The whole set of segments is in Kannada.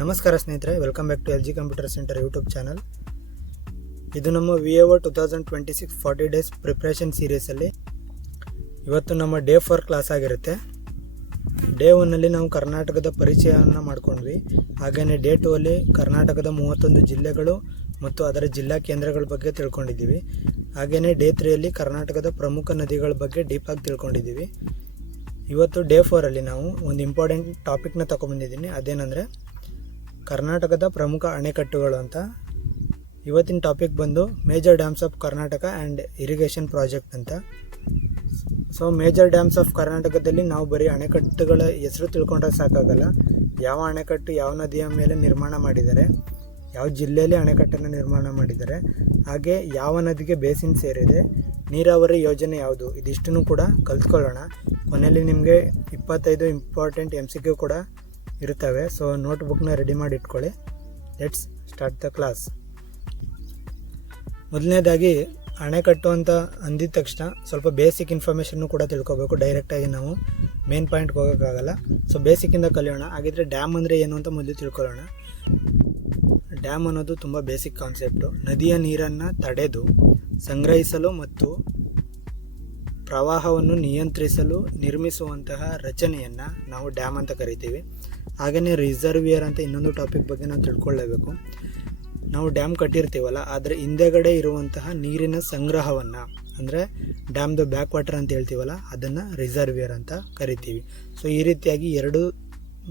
ನಮಸ್ಕಾರ ಸ್ನೇಹಿತರೆ, welcome back to LG computer centre YouTube channel. ಇದು ನಮ್ಮ VAO 2026 40 ಡೇಸ್ ಪ್ರಿಪ್ರೇಷನ್ ಸೀರೀಸಲ್ಲಿ ಇವತ್ತು ನಮ್ಮ ಡೇ 4 ಕ್ಲಾಸ್ ಆಗಿರುತ್ತೆ. ಡೇ 1ನಲ್ಲಿ ನಾವು ಕರ್ನಾಟಕದ ಪರಿಚಯವನ್ನು ಮಾಡ್ಕೊಂಡ್ವಿ. ಹಾಗೆಯೇ ಡೇ 2ಅಲ್ಲಿ ಕರ್ನಾಟಕದ 31 ಜಿಲ್ಲೆಗಳು ಮತ್ತು ಅದರ ಜಿಲ್ಲಾ ಕೇಂದ್ರಗಳ ಬಗ್ಗೆ ತಿಳ್ಕೊಂಡಿದ್ದೀವಿ. ಹಾಗೆಯೇ ಡೇ 3ಅಲ್ಲಿ ಕರ್ನಾಟಕದ ಪ್ರಮುಖ ನದಿಗಳ ಬಗ್ಗೆ ಡೀಪಾಗಿ ತಿಳ್ಕೊಂಡಿದ್ದೀವಿ. ಇವತ್ತು ಡೇ 4ಅಲ್ಲಿ ನಾವು ಒಂದು ಇಂಪಾರ್ಟೆಂಟ್ ಟಾಪಿಕ್ನ ತಗೊಂಡ್ಬಂದಿದ್ದೀನಿ. ಅದೇನೆಂದರೆ ಕರ್ನಾಟಕದ ಪ್ರಮುಖ ಅಣೆಕಟ್ಟುಗಳು ಅಂತ. ಇವತ್ತಿನ ಟಾಪಿಕ್ ಬಂದು major dams of Karnataka and irrigation project ಅಂತ. ಸೊ ಮೇಜರ್ ಡ್ಯಾಮ್ಸ್ ಆಫ್ ಕರ್ನಾಟಕದಲ್ಲಿ ನಾವು ಬರೀ ಅಣೆಕಟ್ಟುಗಳ ಹೆಸರು ತಿಳ್ಕೊಂಡ್ರೆ ಸಾಕಾಗಲ್ಲ. ಯಾವ ಅಣೆಕಟ್ಟು ಯಾವ ನದಿಯ ಮೇಲೆ ನಿರ್ಮಾಣ ಮಾಡಿದ್ದಾರೆ, ಯಾವ ಜಿಲ್ಲೆಯಲ್ಲಿ ಅಣೆಕಟ್ಟನ್ನು ನಿರ್ಮಾಣ ಮಾಡಿದ್ದಾರೆ, ಹಾಗೆ ಯಾವ ನದಿಗೆ ಬೇಸಿನ್ ಸೇರಿದೆ, ನೀರಾವರಿ ಯೋಜನೆ ಯಾವುದು, ಇದಿಷ್ಟನ್ನು ಕೂಡ ಕಲ್ತ್ಕೊಳ್ಳೋಣ. ಕೊನೆಯಲ್ಲಿ ನಿಮಗೆ 25 ಇಂಪಾರ್ಟೆಂಟ್ MCQ ಕೂಡ ಇರುತ್ತವೆ. ಸೊ ನೋಟ್ಬುಕ್ನ ರೆಡಿ ಮಾಡಿ ಇಟ್ಕೊಳ್ಳಿ. Let's start the class. ಮೊದಲನೇದಾಗಿ ಅಣೆಕಟ್ಟು ಅಂತ ಅಂದಿದ ತಕ್ಷಣ ಸ್ವಲ್ಪ ಬೇಸಿಕ್ ಇನ್ಫಾರ್ಮೇಷನ್ನು ಕೂಡ ತಿಳ್ಕೊಬೇಕು. ಡೈರೆಕ್ಟಾಗಿ ನಾವು ಮೇನ್ ಪಾಯಿಂಟ್ಗೆ ಹೋಗೋಕ್ಕಾಗಲ್ಲ. ಸೊ ಬೇಸಿಕ್ಕಿಂದ ಕಲಿಯೋಣ. ಹಾಗಿದ್ರೆ ಡ್ಯಾಮ್ ಅಂದರೆ ಏನು ಅಂತ ಮೊದಲು ತಿಳ್ಕೊಳ್ಳೋಣ. ಡ್ಯಾಮ್ ಅನ್ನೋದು ತುಂಬ ಬೇಸಿಕ್ ಕಾನ್ಸೆಪ್ಟು. ನದಿಯ ನೀರನ್ನು ತಡೆದು ಸಂಗ್ರಹಿಸಲು ಮತ್ತು ಪ್ರವಾಹವನ್ನು ನಿಯಂತ್ರಿಸಲು ನಿರ್ಮಿಸುವಂತಹ ರಚನೆಯನ್ನು ನಾವು ಡ್ಯಾಮ್ ಅಂತ ಕರಿತೀವಿ. ಹಾಗೆಯೇ ರಿಸರ್ವಿಯರ್ ಅಂತ ಇನ್ನೊಂದು ಟಾಪಿಕ್ ಬಗ್ಗೆ ನಾವು ತಿಳ್ಕೊಳ್ಳೇಬೇಕು. ನಾವು ಡ್ಯಾಮ್ ಕಟ್ಟಿರ್ತೀವಲ್ಲ, ಆದರೆ ಹಿಂದೆಗಡೆ ಇರುವಂತಹ ನೀರಿನ ಸಂಗ್ರಹವನ್ನು, ಅಂದರೆ ಡ್ಯಾಮ್ದು ಬ್ಯಾಕ್ ವಾಟರ್ ಅಂತ ಹೇಳ್ತೀವಲ್ಲ, ಅದನ್ನು ರಿಸರ್ವಿಯರ್ ಅಂತ ಕರಿತೀವಿ. ಸೊ ಈ ರೀತಿಯಾಗಿ ಎರಡು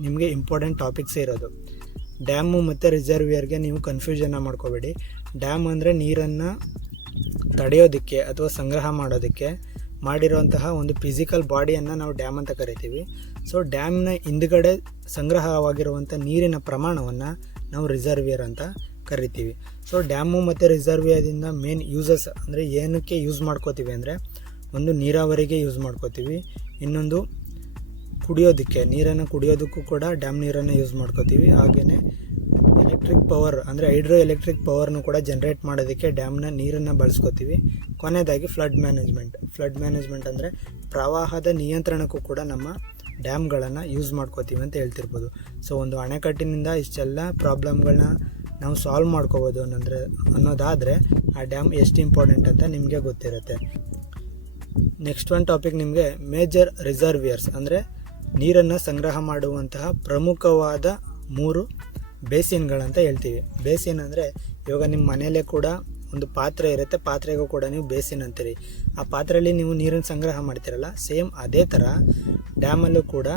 ನಿಮಗೆ ಇಂಪಾರ್ಟೆಂಟ್ ಟಾಪಿಕ್ಸೇ ಇರೋದು. ಡ್ಯಾಮು ಮತ್ತು ರಿಸರ್ವಿಯರ್ಗೆ ನೀವು ಕನ್ಫ್ಯೂಷನ್ನ ಮಾಡ್ಕೋಬೇಡಿ. ಡ್ಯಾಮ್ ಅಂದರೆ ನೀರನ್ನು ತಡೆಯೋದಕ್ಕೆ ಅಥವಾ ಸಂಗ್ರಹ ಮಾಡೋದಕ್ಕೆ ಮಾಡಿರುವಂತಹ ಒಂದು ಫಿಸಿಕಲ್ ಬಾಡಿಯನ್ನು ನಾವು ಡ್ಯಾಮ್ ಅಂತ ಕರಿತೀವಿ. ಸೊ ಡ್ಯಾಮ್ನ ಹಿಂದ್ಗಡೆ ಸಂಗ್ರಹವಾಗಿರುವಂಥ ನೀರಿನ ಪ್ರಮಾಣವನ್ನು ನಾವು ರಿಸರ್ವಿಯರ್ ಅಂತ ಕರಿತೀವಿ. ಸೊ ಡ್ಯಾಮು ಮತ್ತು ರಿಸರ್ವಿಯರಿಂದ ಮೇನ್ ಯೂಸಸ್ ಅಂದರೆ ಏನಕ್ಕೆ ಯೂಸ್ ಮಾಡ್ಕೋತೀವಿ ಅಂದರೆ, ಒಂದು ನೀರಾವರಿಗೆ ಯೂಸ್ ಮಾಡ್ಕೋತೀವಿ, ಇನ್ನೊಂದು ಕುಡಿಯೋದಕ್ಕೆ, ನೀರನ್ನು ಕುಡಿಯೋದಕ್ಕೂ ಕೂಡ ಡ್ಯಾಮ್ ನೀರನ್ನು ಯೂಸ್ ಮಾಡ್ಕೋತೀವಿ. ಹಾಗೆಯೇ ಎಲೆಕ್ಟ್ರಿಕ್ ಪವರ್ ಅಂದರೆ ಹೈಡ್ರೋ ಎಲೆಕ್ಟ್ರಿಕ್ ಪವರ್ನು ಕೂಡ ಜನ್ರೇಟ್ ಮಾಡೋದಕ್ಕೆ ಡ್ಯಾಮ್ನ ನೀರನ್ನು ಬಳಸ್ಕೋತೀವಿ. ಕೊನೆಯದಾಗಿ ಫ್ಲಡ್ ಮ್ಯಾನೇಜ್ಮೆಂಟ್ ಅಂದರೆ ಪ್ರವಾಹದ ನಿಯಂತ್ರಣಕ್ಕೂ ಕೂಡ ನಮ್ಮ ಡ್ಯಾಮ್ಗಳನ್ನು ಯೂಸ್ ಮಾಡ್ಕೋತೀವಿ ಅಂತ ಹೇಳ್ತಿರ್ಬೋದು. ಸೊ ಒಂದು ಅಣೆಕಟ್ಟಿನಿಂದ ಇಷ್ಟೆಲ್ಲ ಪ್ರಾಬ್ಲಮ್ಗಳನ್ನ ನಾವು ಸಾಲ್ವ್ ಮಾಡ್ಕೋಬೋದು ಅನ್ನೋದಾದರೆ ಆ ಡ್ಯಾಮ್ ಎಷ್ಟು ಇಂಪಾರ್ಟೆಂಟ್ ಅಂತ ನಿಮಗೆ ಗೊತ್ತಿರುತ್ತೆ. ನೆಕ್ಸ್ಟ್ ಒಂದು ಟಾಪಿಕ್ ನಿಮಗೆ ಮೇಜರ್ ರಿಸರ್ವಿಯರ್ಸ್ ಅಂದರೆ ನೀರನ್ನು ಸಂಗ್ರಹ ಮಾಡುವಂತಹ ಪ್ರಮುಖವಾದ 3 ಬೇಸಿನ್ಗಳಂತ ಹೇಳ್ತೀವಿ. ಬೇಸಿನ್ ಅಂದರೆ ಇವಾಗ ನಿಮ್ಮ ಮನೆಯಲ್ಲೇ ಕೂಡ ಒಂದು ಪಾತ್ರೆ ಇರುತ್ತೆ, ಪಾತ್ರೆಗೂ ಕೂಡ ನೀವು ಬೇಸಿನ್ ಅಂತೀರಿ. ಆ ಪಾತ್ರೆಯಲ್ಲಿ ನೀವು ನೀರನ್ನು ಸಂಗ್ರಹ ಮಾಡ್ತೀರಲ್ಲ, ಸೇಮ್ ಅದೇ ಥರ ಡ್ಯಾಮಲ್ಲೂ ಕೂಡ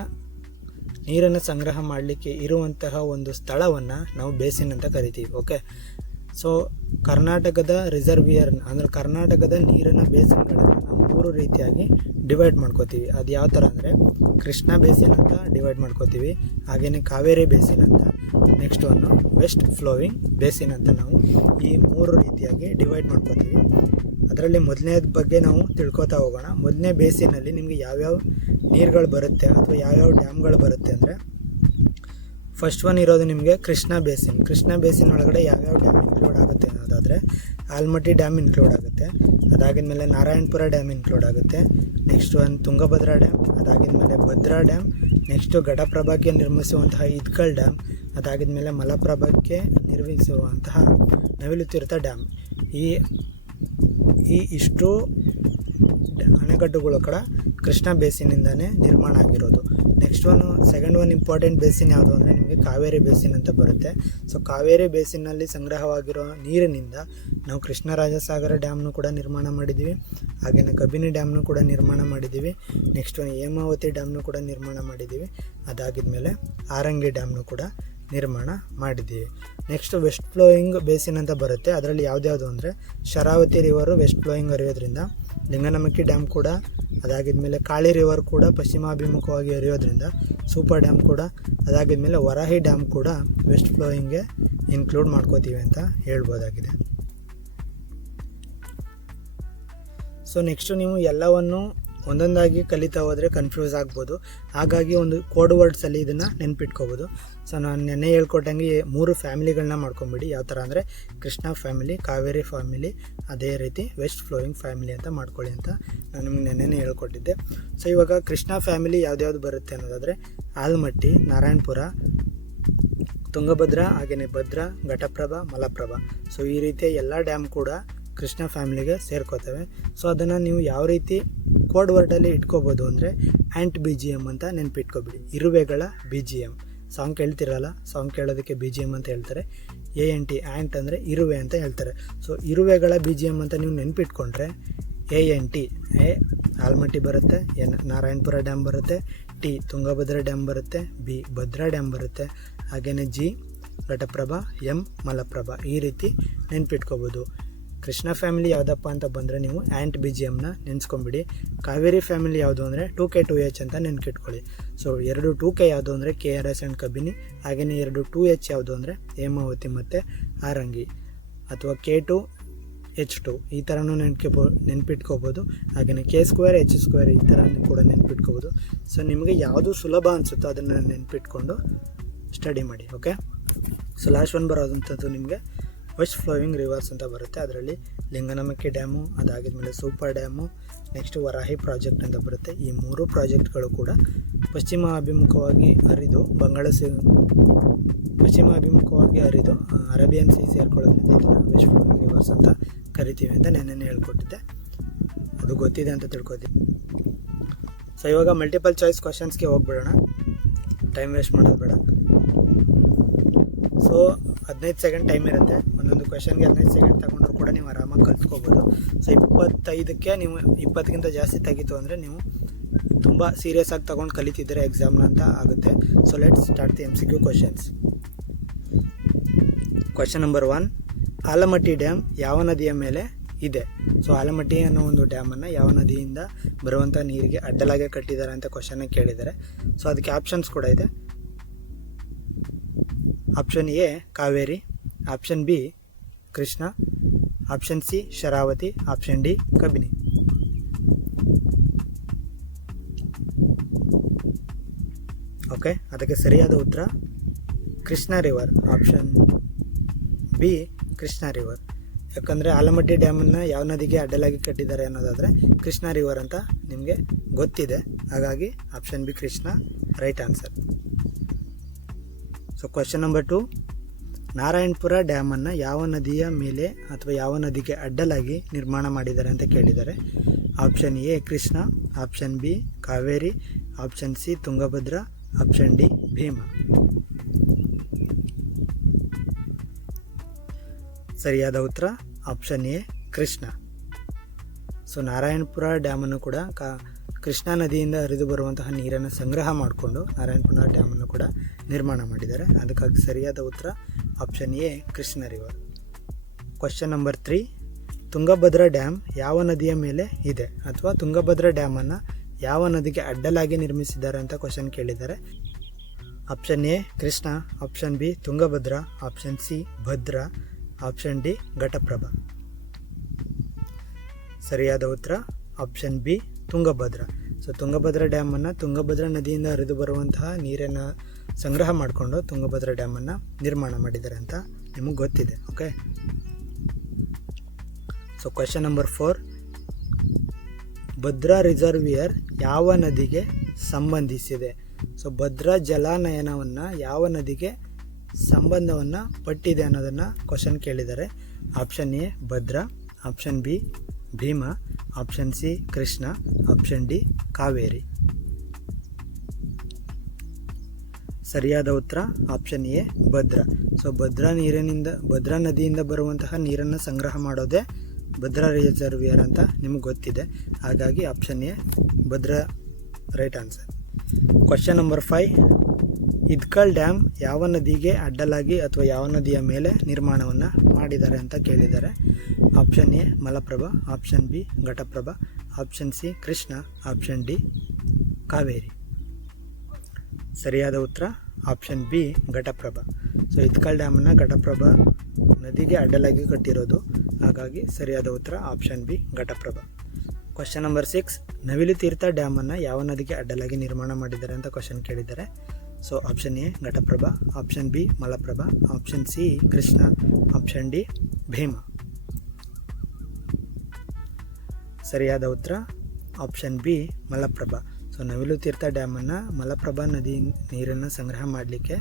ನೀರನ್ನು ಸಂಗ್ರಹ ಮಾಡಲಿಕ್ಕೆ ಇರುವಂತಹ ಒಂದು ಸ್ಥಳವನ್ನು ನಾವು ಬೇಸಿನ್ ಅಂತ ಕರಿತೀವಿ. ಓಕೆ, ಸೊ ಕರ್ನಾಟಕದ ರಿಸರ್ವಿಯರ್ ಅಂದರೆ ಕರ್ನಾಟಕದ ನೀರಿನ ಬೇಸಿನ್ಗಳನ್ನು ನಾವು 3 ರೀತಿಯಾಗಿ ಡಿವೈಡ್ ಮಾಡ್ಕೋತೀವಿ. ಅದು ಯಾವ ಥರ ಅಂದರೆ ಕೃಷ್ಣ ಬೇಸಿನ್ ಅಂತ ಡಿವೈಡ್ ಮಾಡ್ಕೋತೀವಿ, ಹಾಗೆಯೇ ಕಾವೇರಿ ಬೇಸಿನ್ ಅಂತ, ನೆಕ್ಸ್ಟ್ ಒಂದು ವೆಸ್ಟ್ ಫ್ಲೋವಿಂಗ್ ಬೇಸಿನ್ ಅಂತ ನಾವು ಈ 3 ರೀತಿಯಾಗಿ ಡಿವೈಡ್ ಮಾಡ್ಕೋತೀವಿ. ಅದರಲ್ಲಿ ಮೊದಲನೇದ ಬಗ್ಗೆ ನಾವು ತಿಳ್ಕೊತಾ ಹೋಗೋಣ. ಮೊದಲನೇ ಬೇಸಿನಲ್ಲಿ ನಿಮಗೆ ಯಾವ್ಯಾವ ನೀರುಗಳು ಬರುತ್ತೆ ಅಥವಾ ಯಾವ್ಯಾವ ಡ್ಯಾಮ್ಗಳು ಬರುತ್ತೆ ಅಂದರೆ, ಫಸ್ಟ್ ಒನ್ ಇರೋದು ನಿಮಗೆ ಕೃಷ್ಣ ಬೇಸಿನ್ ಒಳಗಡೆ ಯಾವ್ಯಾವ ಡ್ಯಾಮ್ ಇನ್ಕ್ಲೂಡ್ ಆಗುತ್ತೆ ಅನ್ನೋದಾದರೆ ಆಲ್ಮಟ್ಟಿ ಡ್ಯಾಮ್ ಇನ್ಕ್ಲೂಡ್ ಆಗುತ್ತೆ, ಅದಾಗಿದ್ಮೇಲೆ ನಾರಾಯಣಪುರ ಡ್ಯಾಮ್ ಇನ್ಕ್ಲೂಡ್ ಆಗುತ್ತೆ, ನೆಕ್ಸ್ಟ್ ಒನ್ ತುಂಗಭದ್ರಾ ಡ್ಯಾಮ್, ಅದಾಗಿದ್ಮೇಲೆ ಭದ್ರಾ ಡ್ಯಾಮ್, ನೆಕ್ಸ್ಟು ಘಟಪ್ರಭಾಕ್ಕೆ ನಿರ್ಮಿಸುವಂತಹ ಇದ್ಕಲ್ ಡ್ಯಾಮ್, ಅದಾಗಿದ್ಮೇಲೆ ಮಲಪ್ರಭಾಕ್ಕೆ ನಿರ್ಮಿಸುವಂತಹ ನವಿಲುತೀರ್ಥ ಡ್ಯಾಮ್. ಈ ಇಷ್ಟು ಅಣೆಕಟ್ಟುಗಳು ಕೂಡ ಕೃಷ್ಣ ಬೇಸಿನಿಂದನೇ ನಿರ್ಮಾಣ ಆಗಿರೋದು. ನೆಕ್ಸ್ಟ್ ಸೆಕೆಂಡ್ ಇಂಪಾರ್ಟೆಂಟ್ ಬೇಸಿನ್ ಯಾವುದು ಅಂದರೆ ನಿಮಗೆ ಕಾವೇರಿ ಬೇಸಿನ್ ಅಂತ ಬರುತ್ತೆ. ಸೊ ಕಾವೇರಿ ಬೇಸಿನ್ನಲ್ಲಿ ಸಂಗ್ರಹವಾಗಿರೋ ನೀರಿನಿಂದ ನಾವು ಕೃಷ್ಣರಾಜಸಾಗರ ಡ್ಯಾಮ್ನು ಕೂಡ ನಿರ್ಮಾಣ ಮಾಡಿದ್ದೀವಿ, ಹಾಗೆಯೇ ಕಬಿನಿ ಡ್ಯಾಮ್ನು ಕೂಡ ನಿರ್ಮಾಣ ಮಾಡಿದ್ದೀವಿ, ನೆಕ್ಸ್ಟ್ ಹೇಮಾವತಿ ಡ್ಯಾಮ್ನು ಕೂಡ ನಿರ್ಮಾಣ ಮಾಡಿದ್ದೀವಿ, ಅದಾಗಿದ್ಮೇಲೆ ಆರಂಗಿ ಡ್ಯಾಮ್ನು ಕೂಡ ನಿರ್ಮಾಣ ಮಾಡಿದ್ದೀವಿ. ನೆಕ್ಸ್ಟ್ ವೆಸ್ಟ್ ಫ್ಲೋಯಿಂಗ್ ಬೇಸಿನ್ ಅಂತ ಬರುತ್ತೆ. ಅದರಲ್ಲಿ ಯಾವ್ದ್ಯಾವುದು ಅಂದರೆ ಶರಾವತಿ ರಿವರು ವೆಸ್ಟ್ ಫ್ಲೋಯಿಂಗ್ ಹರಿಯೋದ್ರಿಂದ, ಲಿಂಗನಮಕ್ಕಿ ಡ್ಯಾಮ್ ಕೂಡ, ಅದಾಗಿದ್ಮೇಲೆ ಕಾಳಿ ರಿವರ್ ಕೂಡ ಪಶ್ಚಿಮಾಭಿಮುಖವಾಗಿ ಹರಿಯೋದ್ರಿಂದ ಸೂಪರ್ ಡ್ಯಾಮ್ ಕೂಡ, ಅದಾಗಿದ್ಮೇಲೆ ವರಾಹಿ ಡ್ಯಾಮ್ ಕೂಡ ವೆಸ್ಟ್ ಫ್ಲೋಯಿಂಗ್ಗೆ ಇನ್ಕ್ಲೂಡ್ ಮಾಡ್ಕೋತೀವಿ ಅಂತ ಹೇಳ್ಬೋದಾಗಿದೆ. ಸೊ ನೆಕ್ಸ್ಟು ನೀವು ಎಲ್ಲವನ್ನು ಒಂದೊಂದಾಗಿ ಕಲಿತಾ ಹೋದರೆ ಕನ್ಫ್ಯೂಸ್ ಆಗ್ಬೋದು. ಹಾಗಾಗಿ ಒಂದು ಕೋಡ್ ವರ್ಡ್ಸಲ್ಲಿ ಇದನ್ನು ನೆನ್ಪಿಟ್ಕೋಬೋದು. ಸೊ ನಾನು ನೆನ್ನೆ ಹೇಳ್ಕೊಟ್ಟಂಗೆ 3 ಫ್ಯಾಮಿಲಿಗಳನ್ನ ಮಾಡ್ಕೊಂಬಿಡಿ. ಯಾವ ಥರ ಅಂದರೆ ಕೃಷ್ಣ ಫ್ಯಾಮಿಲಿ, ಕಾವೇರಿ ಫ್ಯಾಮಿಲಿ, ಅದೇ ರೀತಿ ವೆಸ್ಟ್ ಫ್ಲೋಯಿಂಗ್ ಫ್ಯಾಮಿಲಿ ಅಂತ ಮಾಡ್ಕೊಳ್ಳಿ ಅಂತ ನಾನು ನಿಮಗೆ ನೆನ್ನೆನೇ ಹೇಳ್ಕೊಟ್ಟಿದ್ದೆ. ಸೊ ಇವಾಗ ಕೃಷ್ಣ ಫ್ಯಾಮಿಲಿ ಯಾವ್ದ್ಯಾವ್ದು ಬರುತ್ತೆ ಅನ್ನೋದಾದರೆ ಆಲ್ಮಟ್ಟಿ, ನಾರಾಯಣಪುರ, ತುಂಗಭದ್ರಾ, ಹಾಗೆಯೇ ಭದ್ರಾ, ಘಟಪ್ರಭಾ, ಮಲಪ್ರಭಾ. ಸೊ ಈ ರೀತಿಯ ಎಲ್ಲ ಡ್ಯಾಮ್ ಕೂಡ ಕೃಷ್ಣ ಫ್ಯಾಮಿಲಿಗೆ ಸೇರ್ಕೋತವೆ. ಸೊ ಅದನ್ನು ನೀವು ಯಾವ ರೀತಿ ಕೋಡ್ ವರ್ಡಲ್ಲಿ ಇಟ್ಕೋಬೋದು ಅಂದರೆ ಆ್ಯಂಟ್ BGM ಅಂತ ನೆನ್ಪಿಟ್ಕೊಬಿಡಿ. ಇರುವೆಗಳ BGM. ಸಾಂಗ್ ಕೇಳ್ತಿರಲ್ಲ, ಸಾಂಗ್ ಕೇಳೋದಕ್ಕೆ BGM ಅಂತ ಹೇಳ್ತಾರೆ. ANT ಆ್ಯಂಟ್ ಅಂದರೆ ಇರುವೆ ಅಂತ ಹೇಳ್ತಾರೆ. ಸೊ ಇರುವೆಗಳ BGM ಅಂತ ನೀವು ನೆನ್ಪಿಟ್ಕೊಂಡ್ರೆ ANT ಎ ಆಲ್ಮಟ್ಟಿ ಬರುತ್ತೆ, N ನಾರಾಯಣಪುರ ಡ್ಯಾಮ್ ಬರುತ್ತೆ, T ತುಂಗಭದ್ರಾ ಡ್ಯಾಮ್ ಬರುತ್ತೆ, B ಭದ್ರಾ ಡ್ಯಾಮ್ ಬರುತ್ತೆ, ಹಾಗೆಯೇ G ಘಟಪ್ರಭಾ, M ಮಲಪ್ರಭಾ. ಈ ರೀತಿ ನೆನ್ಪಿಟ್ಕೋಬೋದು. ಕೃಷ್ಣ ಫ್ಯಾಮಿಲಿ ಯಾವುದಪ್ಪ ಅಂತ ಬಂದರೆ ನೀವು ಆ್ಯಂಟ್ BGMನ ನೆನೆಸ್ಕೊಂಬಿಡಿ. ಕಾವೇರಿ ಫ್ಯಾಮಿಲಿ ಯಾವುದು ಅಂದರೆ 2K 2H ಅಂತ ನೆನ್ಪಿಟ್ಕೊಳ್ಳಿ. ಸೊ 2K ಯಾವುದು ಅಂದರೆ KRS ಆ್ಯಂಡ್ ಕಬಿನಿ, ಹಾಗೆಯೇ 2H ಯಾವುದು ಅಂದರೆ ಹೇಮಾವತಿ ಮತ್ತು ಆರಂಗಿ, ಅಥವಾ K2H2 ಈ ಥರನೂ ನೆನ್ಪಿಟ್ಕೋಬೋದು. ಹಾಗೆಯೇ K2 H2 ಈ ಥರ ಕೂಡ ನೆನ್ಪಿಟ್ಕೋಬೋದು. ಸೊ ನಿಮಗೆ ಯಾವುದು ಸುಲಭ ಅನಿಸುತ್ತೋ ಅದನ್ನು ನೆನ್ಪಿಟ್ಕೊಂಡು ಸ್ಟಡಿ ಮಾಡಿ. ಓಕೆ. ಸೊ ಲಾಸ್ಟ್ ಒನ್ ಬರೋದಂಥದ್ದು ನಿಮಗೆ ವೆಸ್ಟ್ ಫ್ಲೋವಿಂಗ್ ರಿವರ್ಸ್ ಅಂತ ಬರುತ್ತೆ. ಅದರಲ್ಲಿ ಲಿಂಗನಮಕ್ಕಿ ಡ್ಯಾಮು, ಅದಾಗಿದ್ಮೇಲೆ super dam, next Varahi project ಅಂತ ಬರುತ್ತೆ. ಈ 3 ಪ್ರಾಜೆಕ್ಟ್ಗಳು ಕೂಡ ಪಶ್ಚಿಮ ಅಭಿಮುಖವಾಗಿ ಹರಿದು ಅರೇಬಿಯನ್ ಸಿ ಸೇರ್ಕೊಳ್ಳೋದ್ರಿಂದ ಇದನ್ನು ವೆಸ್ಟ್ ಫ್ಲೋವಿಂಗ್ ರಿವರ್ಸ್ ಅಂತ ಕರಿತೀವಿ ಅಂತ ನೆನ್ನೆ ಹೇಳ್ಕೊಟ್ಟಿದ್ದೆ. ಅದು ಗೊತ್ತಿದೆ ಅಂತ ತಿಳ್ಕೊತೀನಿ. ಸೊ ಇವಾಗ ಮಲ್ಟಿಪಲ್ ಚಾಯ್ಸ್ ಕ್ವಶನ್ಸ್ಗೆ ಹೋಗ್ಬಿಡೋಣ, ಟೈಮ್ ವೇಸ್ಟ್ ಮಾಡೋದು ಬೇಡ. ಸೊ 15 ಸೆಕೆಂಡ್ ಟೈಮ್ ಇರುತ್ತೆ. ಒಂದೊಂದು ಕ್ವೆಶನ್ಗೆ 15 ಸೆಕೆಂಡ್ ತಗೊಂಡ್ರು ಕೂಡ ನೀವು ಆರಾಮಾಗಿ ಕಲ್ತ್ಕೋಬೋದು. ಸೊ 25ಕ್ಕೆ ನೀವು 20ಗಿಂತ ಜಾಸ್ತಿ ತೆಗಿತು ಅಂದರೆ ನೀವು ತುಂಬ ಸೀರಿಯಸ್ ಆಗಿ ತೊಗೊಂಡು ಕಲಿತಿದ್ದೀರ ಎಕ್ಸಾಮ್ನ ಅಂತ ಆಗುತ್ತೆ. So let's start the MCQ questions. Question number 1, Almatti dam ಯಾವ ನದಿಯ ಮೇಲೆ ಇದೆ? ಸೊ ಆಲಮಟ್ಟಿ ಅನ್ನೋ ಒಂದು ಡ್ಯಾಮನ್ನು ಯಾವ ನದಿಯಿಂದ ಬರುವಂಥ ನೀರಿಗೆ ಅಡ್ಡಲಾಗೆ ಕಟ್ಟಿದ್ದಾರೆ ಅಂತ ಕ್ವೆಶನ್ನ ಕೇಳಿದ್ದಾರೆ. ಸೊ ಅದಕ್ಕೆ ಆಪ್ಷನ್ಸ್ ಕೂಡ ಇದೆ. Option A Kaveri, option B Krishna, option C Sharavati, option D Kabini. Okay, ಅದಕ್ಕೆ ಸರಿಯಾದ ಉತ್ತರ Krishna river, option B Krishna river. ಯಾಕಂದರೆ ಆಲಮಟ್ಟಿ ಡ್ಯಾಮನ್ನು ಯಾವ ನದಿಗೆ ಅಡ್ಡಲಾಗಿ ಕಟ್ಟಿದ್ದಾರೆ ಅನ್ನೋದಾದರೆ ಕೃಷ್ಣ ರಿವರ್ ಅಂತ ನಿಮಗೆ ಗೊತ್ತಿದೆ. ಹಾಗಾಗಿ option B Krishna right answer. So question number 2, Narayanapura ಡ್ಯಾಮನ್ನು ಯಾವ ನದಿಯ ಮೇಲೆ ಅಥವಾ ಯಾವ ನದಿಗೆ ಅಡ್ಡಲಾಗಿ ನಿರ್ಮಾಣ ಮಾಡಿದ್ದಾರೆ ಅಂತ ಕೇಳಿದ್ದಾರೆ. Option A Krishna, option B Kaveri, option C Tungabhadra, option D Bhima. ಸರಿಯಾದ ಉತ್ತರ option A Krishna. So Narayanapura ಡ್ಯಾಮನ್ನು ಕೂಡ ಕೃಷ್ಣಾ ನದಿಯಿಂದ ಹರಿದು ಬರುವಂತಹ ನೀರನ್ನು ಸಂಗ್ರಹ ಮಾಡಿಕೊಂಡು ನಾರಾಯಣಪುರ ಡ್ಯಾಮನ್ನು ಕೂಡ ನಿರ್ಮಾಣ ಮಾಡಿದ್ದಾರೆ. ಅದಕ್ಕಾಗಿ ಸರಿಯಾದ ಉತ್ತರ option A Krishna river. Question number 3, Tungabhadra dam ಯಾವ ನದಿಯ ಮೇಲೆ ಇದೆ ಅಥವಾ ತುಂಗಭದ್ರಾ ಡ್ಯಾಮನ್ನು ಯಾವ ನದಿಗೆ ಅಡ್ಡಲಾಗಿ ನಿರ್ಮಿಸಿದ್ದಾರೆ ಅಂತ ಕ್ವೆಶನ್ ಕೇಳಿದ್ದಾರೆ. Option A Krishna, option B Tungabhadra, option C Bhadra, option D Ghataprabha. ಸರಿಯಾದ ಉತ್ತರ option B Tungabhadra. So Tungabhadra ಡ್ಯಾಮನ್ನು ತುಂಗಭದ್ರಾ ನದಿಯಿಂದ ಹರಿದು ಬರುವಂತಹ ನೀರನ್ನು ಸಂಗ್ರಹ ಮಾಡಿಕೊಂಡು ತುಂಗಭದ್ರಾ ಡ್ಯಾಮನ್ನು ನಿರ್ಮಾಣ ಮಾಡಿದ್ದಾರೆ ಅಂತ ನಿಮಗೆ ಗೊತ್ತಿದೆ. Okay. So question number 4, Bhadra reservoir ಯಾವ ನದಿಗೆ ಸಂಬಂಧಿಸಿದೆ? ಸೊ ಭದ್ರಾ ಜಲಾನಯನವನ್ನು ಯಾವ ನದಿಗೆ ಸಂಬಂಧವನ್ನು ಪಟ್ಟಿದೆ ಅನ್ನೋದನ್ನು ಕ್ವೆಶನ್ ಕೇಳಿದ್ದಾರೆ. Option A Bhadra, option B Bhima, option C Krishna, option D Kaveri. ಸರಿಯಾದ ಉತ್ತರ option A Bhadra. So Bhadra ನದಿಯಿಂದ ಬರುವಂತಹ ನೀರನ್ನು ಸಂಗ್ರಹ ಮಾಡೋದೇ ಭದ್ರಾ ರಿಸರ್ವಿಯರ್ ಅಂತ ನಿಮಗೆ ಗೊತ್ತಿದೆ. ಹಾಗಾಗಿ option A Bhadra right answer. Question number 5, Hidkal dam ಯಾವ ನದಿಗೆ ಅಡ್ಡಲಾಗಿ ಅಥವಾ ಯಾವ ನದಿಯ ಮೇಲೆ ನಿರ್ಮಾಣವನ್ನು ಮಾಡಿದ್ದಾರೆ ಅಂತ ಕೇಳಿದ್ದಾರೆ. Option A Malaprabha, option B Ghataprabha, option C Krishna, option D Kaveri. ಸರಿಯಾದ ಉತ್ತರ option B Ghataprabha. So Hidkal ಡ್ಯಾಮನ್ನು ಘಟಪ್ರಭಾ ನದಿಗೆ ಅಡ್ಡಲಾಗಿ ಕಟ್ಟಿರೋದು. ಹಾಗಾಗಿ ಸರಿಯಾದ ಉತ್ತರ option B Ghataprabha. Question number 6, Navilu Teertha ಡ್ಯಾಮನ್ನು ಯಾವ ನದಿಗೆ ಅಡ್ಡಲಾಗಿ ನಿರ್ಮಾಣ ಮಾಡಿದ್ದಾರೆ ಅಂತ ಕ್ವೆಶನ್ ಕೇಳಿದ್ದಾರೆ. So option A Ghataprabha, option B Malaprabha, option C Krishna, option D Bhima. ಸರಿಯಾದ ಉತ್ತರ ಆಪ್ಷನ್ ಬಿ ಮಲಪ್ರಭಾ. ಸೊ ನವಿಲು ತೀರ್ಥ ಡ್ಯಾಮನ್ನು ಮಲಪ್ರಭಾ ನದಿ ನೀರನ್ನು ಸಂಗ್ರಹ ಮಾಡಲಿಕ್ಕೆ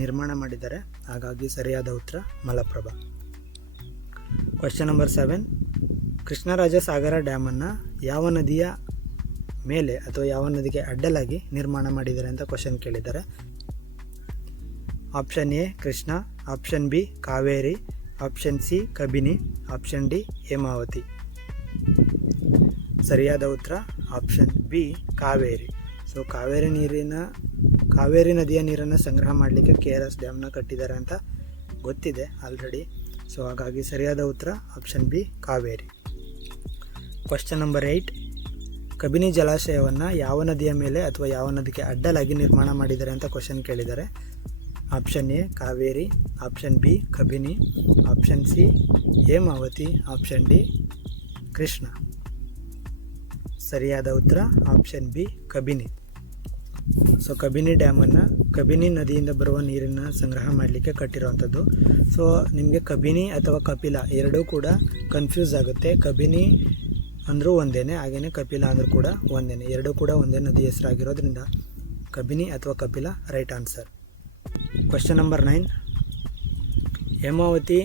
ನಿರ್ಮಾಣ ಮಾಡಿದ್ದಾರೆ, ಹಾಗಾಗಿ ಸರಿಯಾದ ಉತ್ತರ ಮಲಪ್ರಭಾ. ಕ್ವೆಶ್ಚನ್ ನಂಬರ್ 7, ಕೃಷ್ಣರಾಜಸಾಗರ ಡ್ಯಾಮನ್ನು ಯಾವ ನದಿಯ ಮೇಲೆ ಅಥವಾ ಯಾವ ನದಿಗೆ ಅಡ್ಡಲಾಗಿ ನಿರ್ಮಾಣ ಮಾಡಿದ್ದಾರೆ ಅಂತ ಕ್ವೆಶ್ಚನ್ ಕೇಳಿದ್ದಾರೆ. Option A Krishna, option B Kaveri, option C Kabini, option D Hemavati. ಸರಿಯಾದ ಉತ್ತರ option B Kaveri. So Kaveri ನದಿಯ ನೀರನ್ನು ಸಂಗ್ರಹ ಮಾಡಲಿಕ್ಕೆ KRS ಡ್ಯಾಮ್ನ ಕಟ್ಟಿದ್ದಾರೆ ಅಂತ ಗೊತ್ತಿದೆ ಆಲ್ರೆಡಿ. ಸೊ ಹಾಗಾಗಿ ಸರಿಯಾದ ಉತ್ತರ option B Kaveri. Question number 8, Kabini ಜಲಾಶಯವನ್ನು ಯಾವ ನದಿಯ ಮೇಲೆ ಅಥವಾ ಯಾವ ನದಿಗೆ ಅಡ್ಡಲಾಗಿ ನಿರ್ಮಾಣ ಮಾಡಿದ್ದಾರೆ ಅಂತ ಕ್ವೆಶ್ಚನ್ ಕೇಳಿದ್ದಾರೆ. Option A Kaveri, option B Kabini, option C Hemavati, option D Krishna. ಸರಿಯಾದ ಉತ್ತರ option B Kabini. So Kabini ನದಿಯಿಂದ ಬರುವ ನೀರನ್ನು ಸಂಗ್ರಹ ಮಾಡಲಿಕ್ಕೆ ಕಟ್ಟಿರುವಂಥದ್ದು. ಸೊ ನಿಮಗೆ ಕಬಿನಿ ಅಥವಾ ಕಪಿಲ ಎರಡೂ ಕೂಡ ಕನ್ಫ್ಯೂಸ್ ಆಗುತ್ತೆ. ಕಬಿನಿ ಅಂದರೂ ಒಂದೇ, ಹಾಗೆಯೇ ಕಪಿಲ ಅಂದರೂ ಕೂಡ ಒಂದೇ, ಎರಡೂ ಕೂಡ ಒಂದೇ ನದಿ ಹೆಸರಾಗಿರೋದ್ರಿಂದ ಕಬಿನಿ ಅಥವಾ Kapila right answer. Question number 9, Hemavathi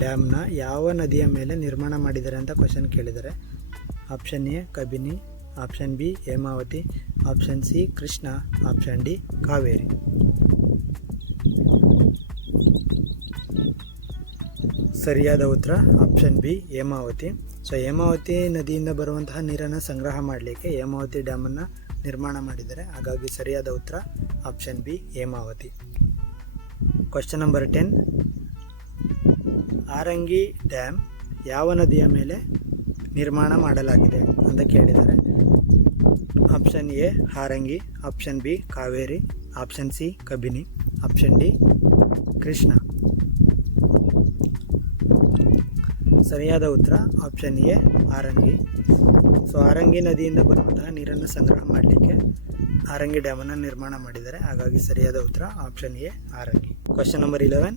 ಡ್ಯಾಮ್ನ ಯಾವ ನದಿಯ ಮೇಲೆ ನಿರ್ಮಾಣ ಮಾಡಿದ್ದಾರೆ ಅಂತ ಕ್ವೆಶ್ಚನ್ ಕೇಳಿದ್ದಾರೆ. Option A Kabini, option B Hemavathi, option C Krishna, option D Kaveri. ಸರಿಯಾದ ಉತ್ತರ option B Hemavathi. So Hemavathi ನದಿಯಿಂದ ಬರುವಂತಹ ನೀರನ್ನು ಸಂಗ್ರಹ ಮಾಡಲಿಕ್ಕೆ ಹೇಮಾವತಿ ಡ್ಯಾಮನ್ನು ನಿರ್ಮಾಣ ಮಾಡಿದ್ದಾರೆ, ಹಾಗಾಗಿ ಸರಿಯಾದ ಉತ್ತರ option B Hemavati. Question number 10, Harangi dam ಯಾವ ನದಿಯ ಮೇಲೆ ನಿರ್ಮಾಣ ಮಾಡಲಾಗಿದೆ ಅಂತ ಕೇಳಿದ್ದಾರೆ. Option A Harangi, option B Kaveri, option C Kabini, option D Krishna. ಸರಿಯಾದ ಉತ್ತರ option A Harangi. So Harangi ನದಿಯಿಂದ ಬರುವಂತಹ ನೀರನ್ನು ಸಂಗ್ರಹ ಮಾಡಲಿಕ್ಕೆ ಆರಂಗಿ ಡ್ಯಾಮನ್ನು ನಿರ್ಮಾಣ ಮಾಡಿದ್ದಾರೆ, ಹಾಗಾಗಿ ಸರಿಯಾದ ಉತ್ತರ option A Harangi. Question number 11,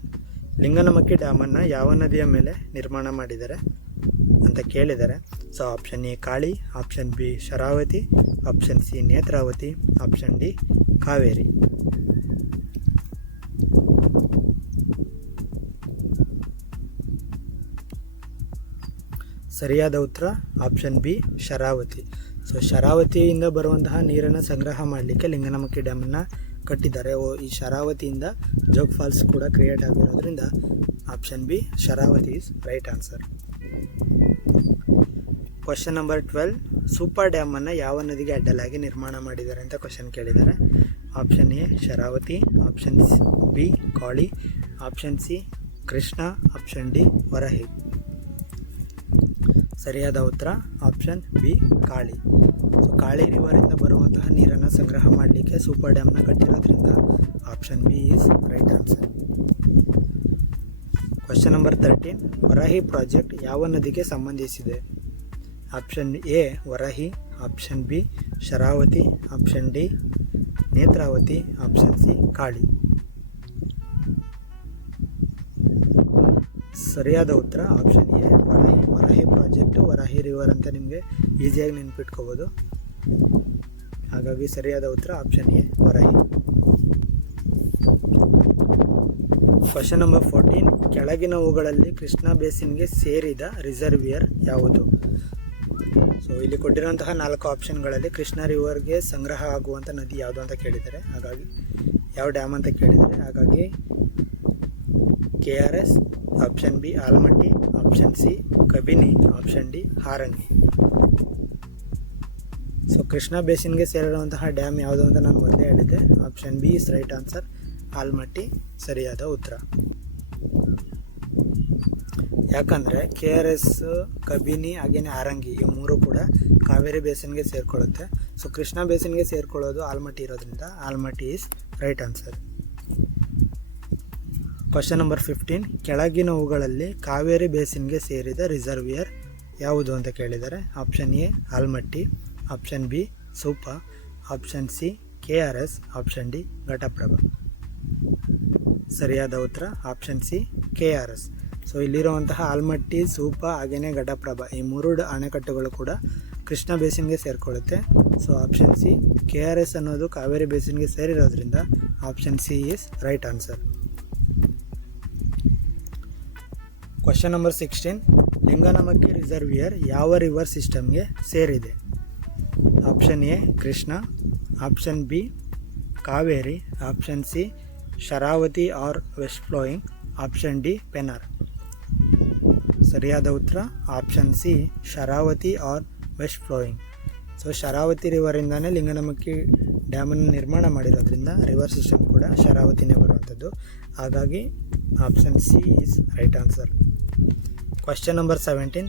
Linganamakki ಡ್ಯಾಮನ್ನು ಯಾವ ನದಿಯ ಮೇಲೆ ನಿರ್ಮಾಣ ಮಾಡಿದ್ದಾರೆ ಅಂತ ಕೇಳಿದ್ದಾರೆ. So option A Kali, option B Sharavathi, option C Netravathi, option D Kaveri. ಸರಿಯಾದ ಉತ್ತರ ಆಪ್ಷನ್ ಬಿ ಶರಾವತಿ. ಸೊ ಶರಾವತಿಯಿಂದ ಬರುವಂತಹ ನೀರನ್ನು ಸಂಗ್ರಹ ಮಾಡಲಿಕ್ಕೆ ಲಿಂಗನಮಕ್ಕಿ ಡ್ಯಾಮನ್ನು ಕಟ್ಟಿದ್ದಾರೆ. ಈ ಶರಾವತಿಯಿಂದ ಜೋಗ್ ಫಾಲ್ಸ್ ಕೂಡ ಕ್ರಿಯೇಟ್ ಆಗಿರೋದ್ರಿಂದ option B Sharavathi is right answer. Question number 12, super ಡ್ಯಾಮನ್ನು ಯಾವ ನದಿಗೆ ಅಡ್ಡಲಾಗಿ ನಿರ್ಮಾಣ ಮಾಡಿದ್ದಾರೆ ಅಂತ ಕ್ವೆಶ್ಚನ್ ಕೇಳಿದ್ದಾರೆ. Option A Sharavathi, option B Kali, option C Krishna, option D Varahi. ಸರಿಯಾದ ಉತ್ತರ option B Kali. So Kali ರಿವರಿಂದ ಬರುವಂತಹ ನೀರನ್ನು ಸಂಗ್ರಹ ಮಾಡಲಿಕ್ಕೆ ಸೂಪರ್ ಡ್ಯಾಮ್ನ ಕಟ್ಟಿರೋದ್ರಿಂದ option B is right answer. Question number 13, Varahi project ಯಾವ ನದಿಗೆ ಸಂಬಂಧಿಸಿದೆ. Option A Varahi, option B Sharavathi, option D Netravathi, option C Kali. ಸರಿಯಾದ ಉತ್ತರ option A Varahi. Varahi project Varahi river ಅಂತ ನಿಮಗೆ ಈಸಿಯಾಗಿ ನೆನ್ಪಿಟ್ಕೋಬೋದು, ಹಾಗಾಗಿ ಸರಿಯಾದ ಉತ್ತರ option A Varahi. Question number 14, ಕೆಳಗಿನವುಗಳಲ್ಲಿ ಕೃಷ್ಣಾ ಬೇಸಿನ್ಗೆ ಸೇರಿದ ರಿಸರ್ವಿಯರ್ ಯಾವುದು. ಸೊ ಇಲ್ಲಿ ಕೊಟ್ಟಿರುವಂತಹ 4 ಆಪ್ಷನ್ಗಳಲ್ಲಿ ಕೃಷ್ಣಾ ರಿವರ್ಗೆ ಸಂಗ್ರಹ ಆಗುವಂಥ ನದಿ ಯಾವುದು ಅಂತ ಕೇಳಿದ್ದಾರೆ, ಹಾಗಾಗಿ ಯಾವ ಡ್ಯಾಮ್ ಅಂತ ಕೇಳಿದ್ದಾರೆ, ಹಾಗಾಗಿ KRS, option B Almatti, option C Kabini, option D Harangi. So Krishna ಬೇಸಿನ್ಗೆ ಸೇರಿರುವಂತಹ ಡ್ಯಾಮ್ ಯಾವುದು ಅಂತ ನಾನು ಮೊದಲೇ ಹೇಳಿದ್ದೆ, option B is right answer Almatti ಸರಿಯಾದ ಉತ್ತರ. ಯಾಕಂದರೆ KRS, ಕಬಿನಿ ಹಾಗೆಯೇ ಹಾರಂಗಿ ಈ ಮೂರು ಕೂಡ ಕಾವೇರಿ ಬೇಸಿನ್ಗೆ ಸೇರಿಕೊಳ್ಳುತ್ತೆ. ಸೊ ಕೃಷ್ಣಾ ಬೇಸಿನ್ಗೆ ಸೇರಿಕೊಳ್ಳೋದು ಆಲಮಟ್ಟಿ ಇರೋದ್ರಿಂದ Almatti is right answer. Question number 15, ಕೆಳಗಿನವುಗಳಲ್ಲಿ ಕಾವೇರಿ ಬೇಸಿನ್ಗೆ ಸೇರಿದ ರಿಸರ್ವಿಯರ್ ಯಾವುದು ಅಂತ ಕೇಳಿದ್ದಾರೆ. Option A Almatti, option B Supa, option C KRS, option D Ghataprabha. ಸರಿಯಾದ ಉತ್ತರ ಆಪ್ಷನ್ ಸಿ KRS. ಸೊ ಇಲ್ಲಿರುವಂತಹ ಆಲಮಟ್ಟಿ, ಸೂಪ ಹಾಗೆಯೇ ಘಟಪ್ರಭಾ ಈ 3 ಅಣೆಕಟ್ಟುಗಳು ಕೂಡ ಕೃಷ್ಣಾ ಬೇಸಿನ್ಗೆ ಸೇರಿಕೊಳ್ಳುತ್ತೆ. ಸೊ ಆಪ್ಷನ್ ಸಿ KRS ಅನ್ನೋದು ಕಾವೇರಿ ಬೇಸಿನ್ಗೆ ಸೇರಿರೋದ್ರಿಂದ option C is right answer. Question number 16, Linganamakki reservoir ಯಾವ ರಿವರ್ ಸಿಸ್ಟಮ್ಗೆ ಸೇರಿದೆ? Option A Krishna, option B Kaveri, option C Sharavathi or west flowing, option D Pennar. ಸರಿಯಾದ ಉತ್ತರ option C Sharavathi or west flowing. So Sharavathi ರಿವರಿಂದನೇ ಲಿಂಗನಮಕ್ಕಿ ಡ್ಯಾಮನ್ನು ನಿರ್ಮಾಣ ಮಾಡಿರೋದ್ರಿಂದ ರಿವರ್ ಸಿಸ್ಟಮ್ ಕೂಡ ಶರಾವತಿನೇ ಬರುವಂಥದ್ದು. ಹಾಗಾಗಿ option C is right answer. Question number 17,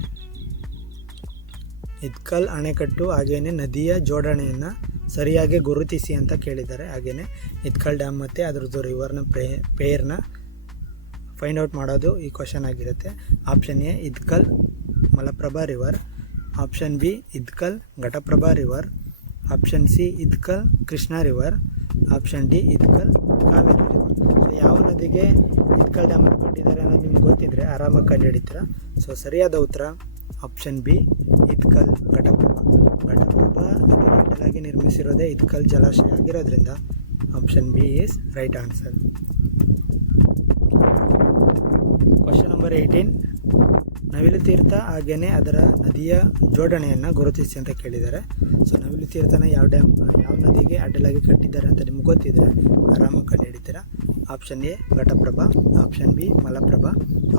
ಇದ್ಕಲ್ ಅಣೆಕಟ್ಟು ಹಾಗೇನೆ ನದಿಯ ಜೋಡಣೆಯನ್ನು ಸರಿಯಾಗಿ ಗುರುತಿಸಿ ಅಂತ ಕೇಳಿದ್ದಾರೆ. ಹಾಗೆಯೇ ಇದ್ಕಲ್ ಡ್ಯಾಮ್ ಮತ್ತು ಅದರದ್ದು ರಿವರ್ನ ಪೇರ್ನ ಫೈಂಡ್ ಔಟ್ ಮಾಡೋದು ಈ ಕ್ವಶನ್ ಆಗಿರುತ್ತೆ. Option A Hidkal Malaprabha river, option B Hidkal Ghataprabha river, option C Hidkal Krishna river, option D Hidkal Kaveri river. So ಯಾವ ನದಿಗೆ ಇದ್ಕಲ್ ಡ್ಯಾಮನ್ನು ಕಟ್ಟಿದ್ದಾರೆ ಅನ್ನೋದು ನಿಮ್ಗೆ ಗೊತ್ತಿದ್ದರೆ ಆರಾಮಾಗಿ ಕಂಡುಹಿಡಿತೀರ. ಸೊ ಸರಿಯಾದ ಉತ್ತರ ಆಪ್ಷನ್ ಬಿ ಇದ್ಕಲ್ ಘಟಪ್ರಭಾ. ಘಟಪ್ರಭಾ ನದಿಗೆ ಅಡ್ಡಲಾಗಿ ನಿರ್ಮಿಸಿರೋದೇ ಇದ್ಕಲ್ ಜಲಾಶಯ ಆಗಿರೋದ್ರಿಂದ option B is right answer. Question number 18, ನವಿಲು ತೀರ್ಥ ಹಾಗೆಯೇ ಅದರ ನದಿಯ ಜೋಡಣೆಯನ್ನು ಗುರುತಿಸಿ ಅಂತ ಕೇಳಿದ್ದಾರೆ. ಸೊ ನವಿಲು ತೀರ್ಥನ ಯಾವ ನದಿಗೆ ಅಡ್ಡಲಾಗಿ ಕಟ್ಟಿದ್ದಾರೆ ಅಂತ ನಿಮ್ಗೆ ಗೊತ್ತಿದ್ದರೆ ಆರಾಮಾಗಿ ಕಂಡುಹಿಡಿತೀರಾ. Option A Ghataprabha, option B Malaprabha,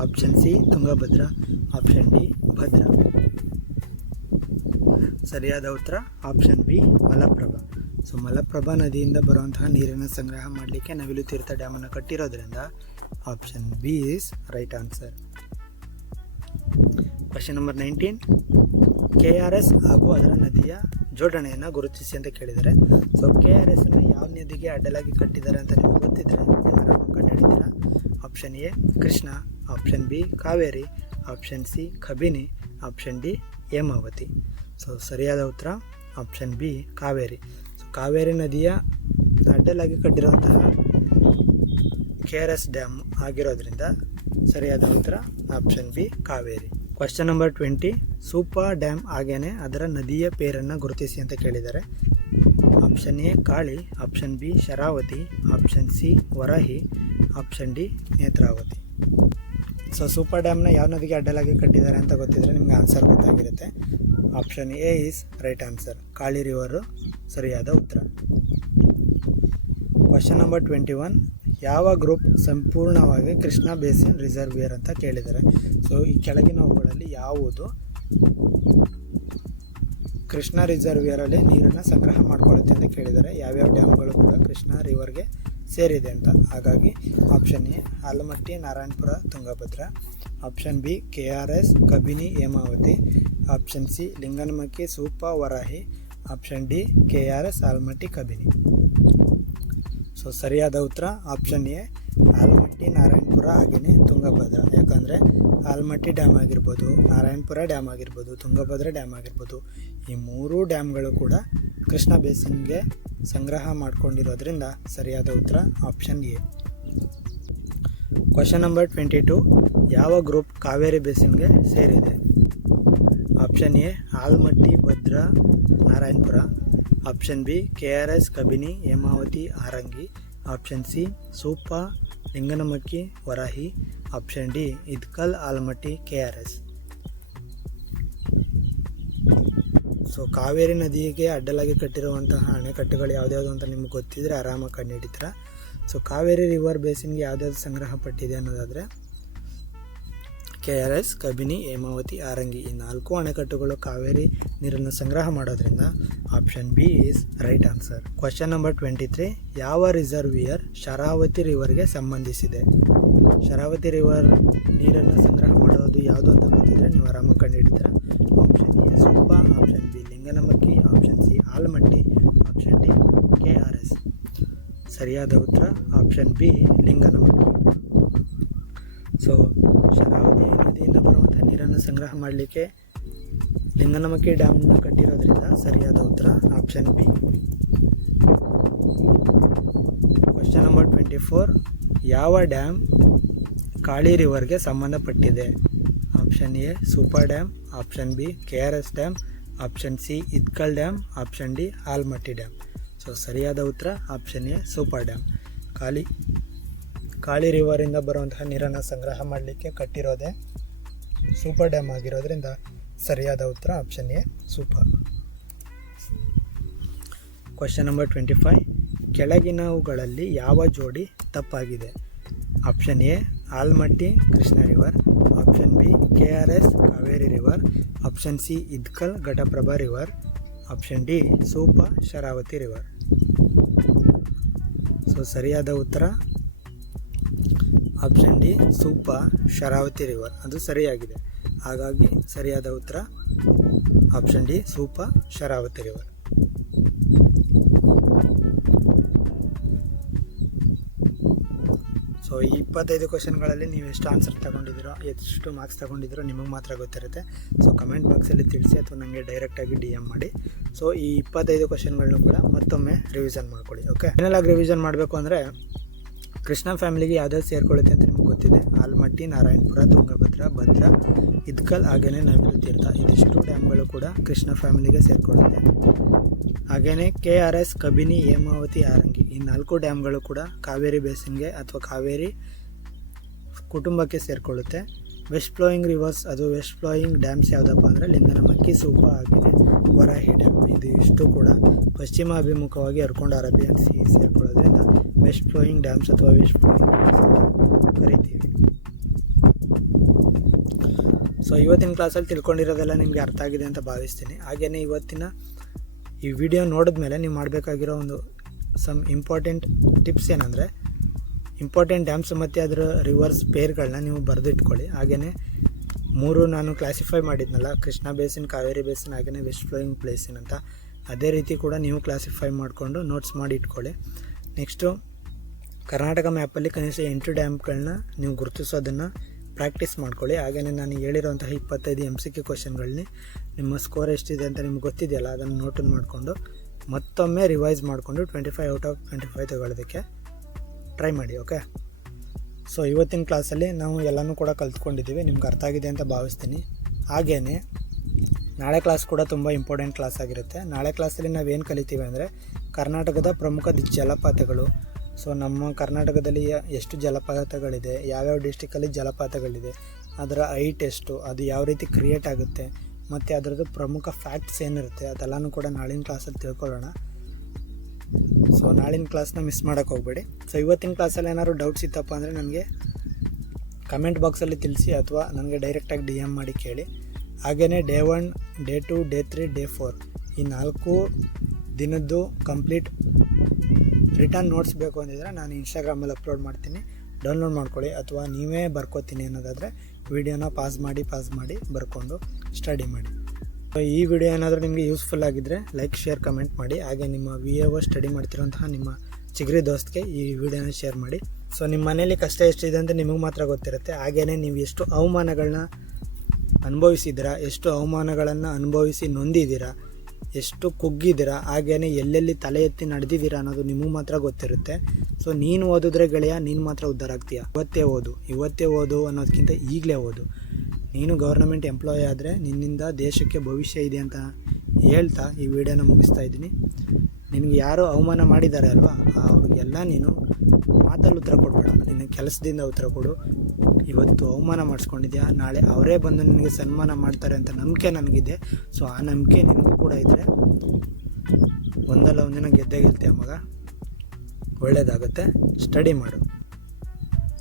option C Tungabhadra, option D Bhadra. ಸರಿಯಾದ ಉತ್ತರ option B Malaprabha. So Malaprabha ನದಿಯಿಂದ ಬರುವಂತಹ ನೀರಿನ ಸಂಗ್ರಹ ಮಾಡಲಿಕ್ಕೆ ನವಿಲು ತೀರ್ಥ ಡ್ಯಾಮನ್ನು ಕಟ್ಟಿರೋದ್ರಿಂದ option B is right answer. Question number 19, KRS ಹಾಗೂ ಅದರ ನದಿಯ ಜೋಡಣೆಯನ್ನು ಗುರುತಿಸಿ ಅಂತ ಕೇಳಿದ್ದಾರೆ. ಸೊ KRS ಅನ್ನು ಯಾವ ನದಿಗೆ ಅಡ್ಡಲಾಗಿ ಕಟ್ಟಿದ್ದಾರೆ ಅಂತ ನಿಮ್ಗೆ ಗೊತ್ತಿದ್ದರೆ ಆರಾಮಾಗಿ ಕಂಡುಹಿಡಿತೀರಾ. Option A Krishna, option B Kaveri, option C Kabini, option D Hemavathi. So ಸರಿಯಾದ ಉತ್ತರ option B Kaveri. So Kaveri ನದಿಯ ಅಡ್ಡಲಾಗಿ ಕಟ್ಟಿರುವಂತಹ KRS ಡ್ಯಾಮ್ ಆಗಿರೋದ್ರಿಂದ ಸರಿಯಾದ ಉತ್ತರ option B Kaveri. Question number 20, Supa dam ಹಾಗೇನೆ ಅದರ ನದಿಯ ಪೇರನ್ನು ಗುರುತಿಸಿ ಅಂತ ಕೇಳಿದ್ದಾರೆ. Option A Kali, option B Sharavathi, option C Varahi, option D Netravathi. So Supa ಡ್ಯಾಮ್ನ ಯಾವ ನದಿಗೆ ಅಡ್ಡಲಾಗಿ ಕಟ್ಟಿದ್ದಾರೆ ಅಂತ ಗೊತ್ತಿದ್ರೆ ನಿಮ್ಗೆ ಆನ್ಸರ್ ಗೊತ್ತಾಗಿರುತ್ತೆ. Option A is right answer. Kali river ಸರಿಯಾದ ಉತ್ತರ. ಕ್ವಶನ್ ನಂಬರ್ 21, ಯಾವ ಗ್ರೂಪ್ ಸಂಪೂರ್ಣವಾಗಿ ಕೃಷ್ಣಾ ಬೇಸಿನ್ ರಿಸರ್ವಿಯರ್ ಅಂತ ಕೇಳಿದ್ದಾರೆ. ಸೊ ಈ ಕೆಳಗಿನವುಗಳಲ್ಲಿ ಯಾವುದು ಕೃಷ್ಣಾ ರಿಸರ್ವಿಯರಲ್ಲಿ ನೀರನ್ನು ಸಂಗ್ರಹ ಮಾಡ್ಕೊಳ್ಳುತ್ತೆ ಅಂತ ಕೇಳಿದ್ದಾರೆ. ಯಾವ್ಯಾವ ಡ್ಯಾಮ್ಗಳು ಕೂಡ ಕೃಷ್ಣಾ ರಿವರ್ಗೆ ಸೇರಿದೆ ಅಂತ. ಹಾಗಾಗಿ option A Alamatti Narayanapura Tungabhadra, option B KRS Kabini Hemavati, option C Linganamakki Supa Varahi, option D KRS Alamatti Kabini. So ಸರಿಯಾದ ಉತ್ತರ ಆಪ್ಷನ್ ಎ ಆಲಮಟ್ಟಿ ನಾರಾಯಣಪುರ ಹಾಗೆಯೇ ತುಂಗಭದ್ರಾ. ಯಾಕಂದರೆ ಆಲಮಟ್ಟಿ ಡ್ಯಾಮ್ ಆಗಿರ್ಬೋದು, ನಾರಾಯಣಪುರ ಡ್ಯಾಮ್ ಆಗಿರ್ಬೋದು, ತುಂಗಭದ್ರಾ ಡ್ಯಾಮ್ ಆಗಿರ್ಬೋದು, ಈ ಮೂರೂ ಡ್ಯಾಮ್ಗಳು ಕೂಡ ಕೃಷ್ಣಾ ಬೇಸಿನ್ಗೆ ಸಂಗ್ರಹ ಮಾಡಿಕೊಂಡಿರೋದ್ರಿಂದ ಸರಿಯಾದ ಉತ್ತರ ಆಪ್ಷನ್ ಎ. ಕ್ವಶನ್ ನಂಬರ್ 22, ಯಾವ ಗ್ರೂಪ್ ಕಾವೇರಿ ಬೇಸಿನ್ಗೆ ಸೇರಿದೆ? Option A Almatti Bhadra Narayanapura, option B KRS Kabini Hemavathi Harangi, option C Supa Linganamakki Varahi, option D Hidkal Almatti KRS. So Kaveri ನದಿಗೆ ಅಡ್ಡಲಾಗಿ ಕಟ್ಟಿರುವಂತಹ ಅಣೆಕಟ್ಟುಗಳು ಯಾವುದ್ಯಾವುದು ಅಂತ ನಿಮ್ಗೆ ಗೊತ್ತಿದ್ದರೆ ಆರಾಮಾಗಿ ಕಂಡುಹಿಡಿತೀರ. ಸೊ ಕಾವೇರಿ ರಿವರ್ ಬೇಸಿನ್ಗೆ ಯಾವುದ್ಯಾವುದು ಸಂಗ್ರಹ ಪಟ್ಟಿದೆ ಅನ್ನೋದಾದರೆ KRS ಕಬಿನಿ ಹೇಮಾವತಿ ಆರಂಗಿ, ಈ 4 ಅಣೆಕಟ್ಟುಗಳು ಕಾವೇರಿ ನೀರನ್ನು ಸಂಗ್ರಹ ಮಾಡೋದ್ರಿಂದ option B is right answer. Question number 23, ಯಾವ ರಿಸರ್ವಿಯರ್ ಶರಾವತಿ ರಿವರ್ಗೆ ಸಂಬಂಧಿಸಿದೆ? ಶರಾವತಿ ರಿವರ್ ನೀರನ್ನು ಸಂಗ್ರಹ ಮಾಡೋದು ಯಾವುದು ಅಂತ ಗೊತ್ತಿದ್ರೆ ನೀವು ಆರಾಮಾಗಿ ಕಂಡುಹಿಡಿತೀರ. Option A Supa, option B Linganamakki, option C Almatti, option D KRS. ಸರಿಯಾದ ಉತ್ತರ option B Linganamakki. So Sharavathi ನದಿಯಿಂದ ಬರುವಂಥ ನೀರನ್ನು ಸಂಗ್ರಹ ಮಾಡಲಿಕ್ಕೆ ಲಿಂಗನಮಕ್ಕಿ ಡ್ಯಾಮ್ನ ಕಟ್ಟಿರೋದ್ರಿಂದ ಸರಿಯಾದ ಉತ್ತರ ಆಪ್ಷನ್ ಬಿ. ಕ್ವಶನ್ ನಂಬರ್ 24, ಯಾವ ಡ್ಯಾಮ್ ಕಾಳಿ ರಿವರ್ಗೆ ಸಂಬಂಧಪಟ್ಟಿದೆ? Option A Supa dam, option B KRS dam, option C Hidkal dam, option D Almatti dam. So ಸರಿಯಾದ ಉತ್ತರ option A Supa dam. Kali ರಿವರಿಂದ ಬರುವಂತಹ ನೀರನ್ನು ಸಂಗ್ರಹ ಮಾಡಲಿಕ್ಕೆ ಕಟ್ಟಿರೋದೇ ಸೂಪರ್ ಡ್ಯಾಮ್ ಆಗಿರೋದ್ರಿಂದ ಸರಿಯಾದ ಉತ್ತರ option A super. Question number 25. ಕೆಳಗಿನವುಗಳಲ್ಲಿ ಯಾವ ಜೋಡಿ ತಪ್ಪಾಗಿದೆ? Option A Almatti Krishna river, option B KRS Kaveri river, option C Hidkal Ghataprabha river, option D Supa Sharavathi river. So ಸರಿಯಾದ ಉತ್ತರ option D Supa Sharavathi river, ಅದು ಸರಿಯಾಗಿದೆ. ಹಾಗಾಗಿ ಸರಿಯಾದ ಉತ್ತರ option D Supa Sharavathi river. So ಈ 25 ಕ್ವೆಶನ್ಗಳಲ್ಲಿ ನೀವು ಎಷ್ಟು ಆನ್ಸರ್ ತೊಗೊಂಡಿದ್ದೀರೋ, ಎಷ್ಟು ಮಾರ್ಕ್ಸ್ ತೊಗೊಂಡಿದ್ದೀರೋ ನಿಮಗೆ ಮಾತ್ರ ಗೊತ್ತಿರುತ್ತೆ. ಸೊ ಕಮೆಂಟ್ ಬಾಕ್ಸಲ್ಲಿ ತಿಳಿಸಿ ಅಥವಾ ನನಗೆ ಡೈರೆಕ್ಟಾಗಿ DM ಮಾಡಿ. ಸೊ ಈ 25 ಕ್ವೆಶನ್ಗಳನ್ನೂ ಕೂಡ ಮತ್ತೊಮ್ಮೆ ರಿವಿಷನ್ ಮಾಡ್ಕೊಳ್ಳಿ. ಓಕೆ, ಫೈನಲಾಗಿ ರಿವಿಷನ್ ಮಾಡಬೇಕು ಅಂದರೆ ಕೃಷ್ಣ ಫ್ಯಾಮಿಲಿಗೆ ಯಾವ್ದಾದ್ರು ಸೇರ್ಕೊಳ್ಳುತ್ತೆ ಅಂತ ನಿಮ್ಗೆ ಗೊತ್ತಿದೆ. ಆಲ್ಮಟ್ಟಿ, ನಾರಾಯಣಪುರ, ತುಂಗಭದ್ರಾ, ಭದ್ರಾ, ಇದ್ಕಲ್ ಹಾಗೆಯೇ ನವಿಲು ತೀರ್ಥ, ಇದಿಷ್ಟು ಡ್ಯಾಮ್ಗಳು ಕೂಡ ಕೃಷ್ಣ ಫ್ಯಾಮಿಲಿಗೆ ಸೇರಿಕೊಳ್ಳುತ್ತೆ. ಹಾಗೆಯೇ KRS, ಕಬಿನಿ, ಹೇಮಾವತಿ, ಆರಂಗಿ ಈ 4 ಡ್ಯಾಮ್ಗಳು ಕೂಡ ಕಾವೇರಿ ಬೇಸಿನ್ಗೆ ಅಥವಾ ಕಾವೇರಿ ಕುಟುಂಬಕ್ಕೆ ಸೇರಿಕೊಳ್ಳುತ್ತೆ. ವೆಸ್ಟ್ ಫ್ಲೋಯಿಂಗ್ ರಿವರ್ಸ್, ಅದು ವೆಸ್ಟ್ ಫ್ಲೋಯಿಂಗ್ ಡ್ಯಾಮ್ಸ್ ಯಾವುದಪ್ಪ ಅಂದರೆ ಲಿಂಗನಮಕ್ಕಿ, ಸೂಪ ಹಾಗೆಯೇ ವರಾಹಿ ಡ್ಯಾಮ್. ಇದು ಇಷ್ಟು ಕೂಡ ಪಶ್ಚಿಮ ಅಭಿಮುಖವಾಗಿ ಹರ್ಕೊಂಡು ಅರೇಬಿಯನ್ ಸಿ ಸೇರಿಕೊಳ್ಳೋದ್ರಿಂದ ವೆಸ್ಟ್ ಫ್ಲೋಯಿಂಗ್ ಡ್ಯಾಮ್ಸ್ ಅಥವಾ ವೆಸ್ಟ್ ಫ್ಲೋಯಿಂಗ್ ರಿವರ್ಸ್ ಅಂತ ಕರಿತೀವಿ. ಸೊ ಇವತ್ತಿನ ಕ್ಲಾಸಲ್ಲಿ ತಿಳ್ಕೊಂಡಿರೋದೆಲ್ಲ ನಿಮಗೆ ಅರ್ಥ ಆಗಿದೆ ಅಂತ ಭಾವಿಸ್ತೀನಿ. ಹಾಗೆಯೇ ಇವತ್ತಿನ ಈ ವಿಡಿಯೋ ನೋಡಿದ್ಮೇಲೆ ನೀವು ಮಾಡಬೇಕಾಗಿರೋ ಒಂದು ಇಂಪಾರ್ಟೆಂಟ್ ಟಿಪ್ಸ್ ಏನಂದರೆ, ಇಂಪಾರ್ಟೆಂಟ್ ಡ್ಯಾಮ್ಸ್ ಮತ್ತು ಅದರ ರಿವರ್ಸ್ ಪೇರ್ಗಳನ್ನ ನೀವು ಬರೆದಿಟ್ಕೊಳ್ಳಿ. ಹಾಗೆಯೇ 3 ನಾನು ಕ್ಲಾಸಿಫೈ ಮಾಡಿದ್ನಲ್ಲ, ಕೃಷ್ಣ ಬೇಸಿನ್, ಕಾವೇರಿ ಬೇಸಿನ್ ಹಾಗೆಯೇ ವೆಸ್ಟ್ ಫ್ಲೋಯಿಂಗ್ ಪ್ಲೇಸಿನ್ ಅಂತ, ಅದೇ ರೀತಿ ಕೂಡ ನೀವು ಕ್ಲಾಸಿಫೈ ಮಾಡಿಕೊಂಡು ನೋಟ್ಸ್ ಮಾಡಿ ಇಟ್ಕೊಳ್ಳಿ. ನೆಕ್ಸ್ಟು ಕರ್ನಾಟಕ ಮ್ಯಾಪಲ್ಲಿ ಕನಿಷ್ಠ 8 ಡ್ಯಾಮ್ಗಳನ್ನ ನೀವು ಗುರುತಿಸೋದನ್ನು ಪ್ರಾಕ್ಟೀಸ್ ಮಾಡ್ಕೊಳ್ಳಿ. ಹಾಗೆಯೇ ನಾನು ಹೇಳಿರೋಂತಹ 25 MCQ ಕ್ವೆಶನ್ಗಳನ್ನ ನಿಮ್ಮ ಸ್ಕೋರ್ ಎಷ್ಟಿದೆ ಅಂತ ನಿಮ್ಗೆ ಗೊತ್ತಿದೆಯಲ್ಲ, ಅದನ್ನು ನೋಟನ್ನು ಮಾಡಿಕೊಂಡು ಮತ್ತೊಮ್ಮೆ ರಿವೈಸ್ ಮಾಡಿಕೊಂಡು 25 ಔಟ್ ಆಫ್ 25 ತಗೊಳ್ಳೋದಕ್ಕೆ ಟ್ರೈ ಮಾಡಿ. ಓಕೆ, ಸೊ ಇವತ್ತಿನ ಕ್ಲಾಸಲ್ಲಿ ನಾವು ಎಲ್ಲನೂ ಕೂಡ ಕಲ್ತ್ಕೊಂಡಿದ್ದೀವಿ, ನಿಮ್ಗೆ ಅರ್ಥ ಆಗಿದೆ ಅಂತ ಭಾವಿಸ್ತೀನಿ. ಹಾಗೆಯೇ ನಾಳೆ ಕ್ಲಾಸ್ ಕೂಡ ತುಂಬ ಇಂಪಾರ್ಟೆಂಟ್ ಕ್ಲಾಸ್ ಆಗಿರುತ್ತೆ. ನಾಳೆ ಕ್ಲಾಸಲ್ಲಿ ನಾವೇನು ಕಲಿತೀವಿ ಅಂದರೆ ಕರ್ನಾಟಕದ ಪ್ರಮುಖ ಜಲಪಾತಗಳು. ಸೊ ನಮ್ಮ ಕರ್ನಾಟಕದಲ್ಲಿ ಎಷ್ಟು ಜಲಪಾತಗಳಿದೆ, ಯಾವ್ಯಾವ ಡಿಸ್ಟಿಕಲ್ಲಿ ಜಲಪಾತಗಳಿದೆ, ಅದರ ಹೈಟ್ ಎಷ್ಟು, ಅದು ಯಾವ ರೀತಿ ಕ್ರಿಯೇಟ್ ಆಗುತ್ತೆ, ಮತ್ತು ಅದರದ್ದು ಪ್ರಮುಖ ಫ್ಯಾಕ್ಟ್ಸ್ ಏನಿರುತ್ತೆ ಅದೆಲ್ಲನೂ ಕೂಡ ನಾಳಿನ ಕ್ಲಾಸಲ್ಲಿ ತಿಳ್ಕೊಳ್ಳೋಣ. ಸೊ ನಾಳಿನ ಕ್ಲಾಸ್ನ ಮಿಸ್ ಮಾಡೋಕ್ಕೆ ಹೋಗಬೇಡಿ. ಸೊ ಇವತ್ತಿನ ಕ್ಲಾಸಲ್ಲಿ ಏನಾದ್ರು ಡೌಟ್ಸ್ ಇತ್ತಪ್ಪ ಅಂದರೆ ನನಗೆ ಕಮೆಂಟ್ ಬಾಕ್ಸಲ್ಲಿ ತಿಳಿಸಿ ಅಥವಾ ನನಗೆ ಡೈರೆಕ್ಟಾಗಿ DM ಮಾಡಿ ಕೇಳಿ. ಹಾಗೆಯೇ Day 1, Day 2, Day 3, Day 4 ಈ 4 ದಿನದ್ದು ಕಂಪ್ಲೀಟ್ ರಿಟರ್ನ್ ನೋಟ್ಸ್ ಬೇಕು ಅಂದಿದ್ರೆ ನಾನು ಇನ್ಸ್ಟಾಗ್ರಾಮಲ್ಲಿ ಅಪ್ಲೋಡ್ ಮಾಡ್ತೀನಿ, ಡೌನ್ಲೋಡ್ ಮಾಡ್ಕೊಳ್ಳಿ. ಅಥವಾ ನೀವೇ ಬರ್ಕೋತೀನಿ ಅನ್ನೋದಾದರೆ ವಿಡಿಯೋನ ಪಾಸ್ ಮಾಡಿ ಬರ್ಕೊಂಡು ಸ್ಟಡಿ ಮಾಡಿ. ಸೊ ಈ ವಿಡಿಯೋ ಏನಾದರೂ ನಿಮಗೆ ಯೂಸ್ಫುಲ್ ಆಗಿದ್ದರೆ ಲೈಕ್, ಶೇರ್, ಕಮೆಂಟ್ ಮಾಡಿ. ಹಾಗೆ ನಿಮ್ಮ VAO ಸ್ಟಡಿ ಮಾಡ್ತಿರೋಂತಹ ನಿಮ್ಮ ಚಿಗರಿ ದೋಸ್ತ್ಗೆ ಈ ವಿಡಿಯೋನ ಶೇರ್ ಮಾಡಿ. ಸೊ ನಿಮ್ಮ ಮನೇಲಿ ಕಷ್ಟ ಎಷ್ಟಿದೆ ಅಂತ ನಿಮಗೆ ಮಾತ್ರ ಗೊತ್ತಿರುತ್ತೆ. ಹಾಗೆಯೇ ನೀವು ಎಷ್ಟು ಅವಮಾನಗಳನ್ನ ಅನುಭವಿಸಿದ್ದೀರಾ, ಎಷ್ಟು ಅವಮಾನಗಳನ್ನು ಅನುಭವಿಸಿ ನೊಂದಿದ್ದೀರಾ, ಎಷ್ಟು ಕುಗ್ಗಿದ್ದೀರಾ, ಹಾಗೆಯೇ ಎಲ್ಲೆಲ್ಲಿ ತಲೆ ಎತ್ತಿ ನಡೆದಿದ್ದೀರಾ ಅನ್ನೋದು ನಿಮಗೆ ಮಾತ್ರ ಗೊತ್ತಿರುತ್ತೆ. ಸೊ ನೀನು ಓದಿದ್ರೆ ಗೆಳೆಯ ನೀನು ಮಾತ್ರ ಉದ್ಧಾರ ಆಗ್ತೀಯ. ಇವತ್ತೇ ಓದು ಅನ್ನೋದಕ್ಕಿಂತ ಈಗಲೇ ಓದು. ನೀನು ಗೌರ್ನಮೆಂಟ್ ಎಂಪ್ಲಾಯ್ ಆದರೆ ನಿನ್ನಿಂದ ದೇಶಕ್ಕೆ ಭವಿಷ್ಯ ಇದೆ ಅಂತ ಹೇಳ್ತಾ ಈ ವಿಡಿಯೋನ ಮುಗಿಸ್ತಾ ಇದ್ದೀನಿ. ನಿನಗೆ ಯಾರು ಅವಮಾನ ಮಾಡಿದ್ದಾರೆ ಅಲ್ವಾ, ಅವ್ರಿಗೆಲ್ಲ ನೀನು ಮಾತಲ್ಲಿ ಉತ್ತರ ಕೊಡಬೇಡ, ನಿನ್ನ ಕೆಲಸದಿಂದ ಉತ್ತರ ಕೊಡು. ಇವತ್ತು ಅವಮಾನ ಮಾಡಿಸ್ಕೊಂಡಿದ್ಯಾ, ನಾಳೆ ಅವರೇ ಬಂದು ನಿನಗೆ ಸನ್ಮಾನ ಮಾಡ್ತಾರೆ ಅಂತ ನಂಬಿಕೆ ನನಗಿದೆ. ಸೊ ಆ ನಂಬಿಕೆ ನಿನಗೂ ಕೂಡ ಇದ್ದರೆ ಒಂದಲ್ಲ ಒಂದಿನ ಗೆದ್ದೇ ಗೆಲ್ತೀಯ ಮಗ, ಒಳ್ಳೆಯದಾಗುತ್ತೆ. ಸ್ಟಡಿ ಮಾಡು.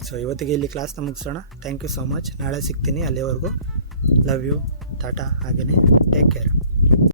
ಸೊ ಇವತ್ತಿಗೆ ಇಲ್ಲಿ ಕ್ಲಾಸ್ನ ಮುಗಿಸೋಣ. Thank you so much. ನಾಳೆ ಸಿಗ್ತೀನಿ. ಅಲ್ಲಿವರೆಗೂ ಲವ್ ಯು, ಟಾಟಾ, ಹಾಗೆಯೇ ಟೇಕ್ ಕೇರ್.